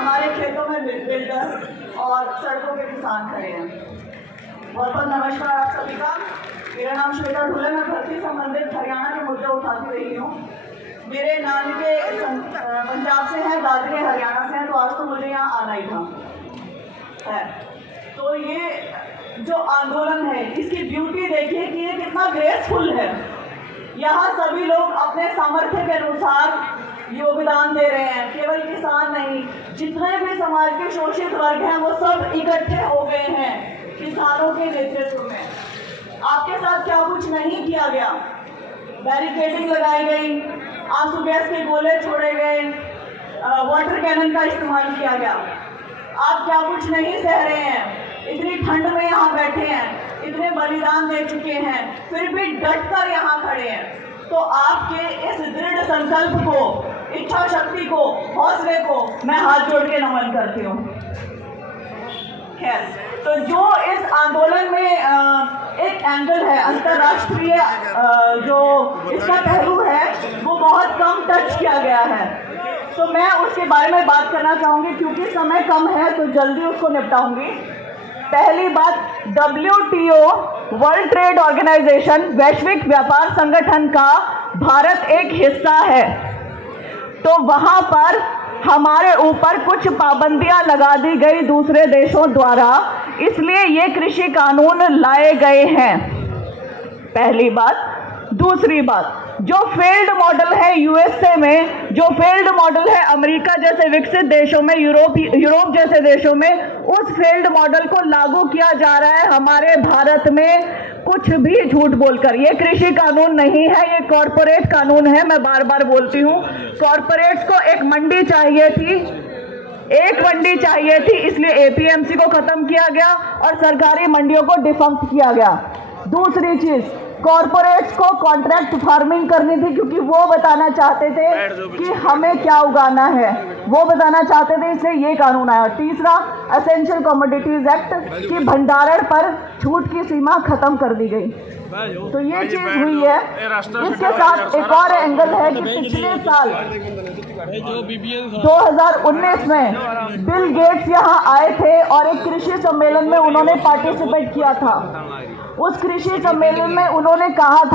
हमारे खेतों में बिल्डर और सड़कों के किसान खड़े हैं। बहुत बहुत नमस्कार आप सभी का। मेरा नाम श्वेता ढुले, मैं भर्ती संबंधित हरियाणा के मुद्दे उठाती रही हूँ। मेरे नानके पंजाब से हैं, दादरे हरियाणा से हैं, तो आज तो मुझे यहाँ आना ही था है। तो ये जो आंदोलन है इसकी ब्यूटी देखिए कि ये कितना ग्रेसफुल है। यहाँ सभी लोग अपने सामर्थ्य के अनुसार योगदान दे रहे हैं। केवल किसान नहीं, जितने भी समाज के शोषित वर्ग हैं वो सब इकट्ठे हो गए हैं किसानों के नेतृत्व में। आपके साथ क्या कुछ नहीं किया गया, बैरिकेडिंग लगाई गई, आंसू गैस के गोले छोड़े गए, वाटर कैनन का इस्तेमाल किया गया। आप क्या कुछ नहीं सह रहे हैं। इतनी ठंड में यहाँ बैठे हैं, इतने बलिदान दे चुके हैं, फिर भी डटकर यहाँ खड़े हैं। तो आपके इस दृढ़ संकल्प को, इच्छा शक्ति को, हौसले को मैं हाथ जोड़ के नमन करती हूँ। खैर, तो जो इस आंदोलन में एक एंगल है, अंतर्राष्ट्रीय जो इसका पहलू है वो बहुत कम टच किया गया है, तो मैं उसके बारे में बात करना चाहूँगी। क्योंकि समय कम है तो जल्दी उसको निपटाऊंगी। पहली बात, WTO वर्ल्ड ट्रेड ऑर्गेनाइजेशन, वैश्विक व्यापार संगठन का भारत एक हिस्सा है, तो वहाँ पर हमारे ऊपर कुछ पाबंदियां लगा दी गई दूसरे देशों द्वारा, इसलिए ये कृषि कानून लाए गए हैं। पहली बात। दूसरी बात, जो फेल्ड मॉडल है USA में, जो फेल्ड मॉडल है अमेरिका जैसे विकसित देशों में, यूरोप जैसे देशों में, उस फेल्ड मॉडल को लागू किया जा रहा है हमारे भारत में कुछ भी झूठ बोलकर। ये कृषि कानून नहीं है, ये कॉरपोरेट कानून है। मैं बार बार बोलती हूँ, कॉरपोरेट्स को एक मंडी चाहिए थी, इसलिए APMC को खत्म किया गया और सरकारी मंडियों को डिफंक्ट किया गया। दूसरी चीज, कॉरपोरेट्स को कॉन्ट्रैक्ट फार्मिंग करनी थी, क्योंकि वो बताना चाहते थे कि हमें क्या उगाना है, वो बताना चाहते थे, इसलिए ये कानून आया। तीसरा, एसेंशियल कमोडिटीज एक्ट की भंडारण पर छूट की सीमा खत्म कर दी गई। तो ये चीज हुई है। इसके साथ एक और एंगल है कि पिछले साल 2019 में बिल गेट्स यहाँ आए थे और एक कृषि सम्मेलन में उन्होंने पार्टिसिपेट किया था। उस कृषि सम्मेलन में उन्होंने कहा था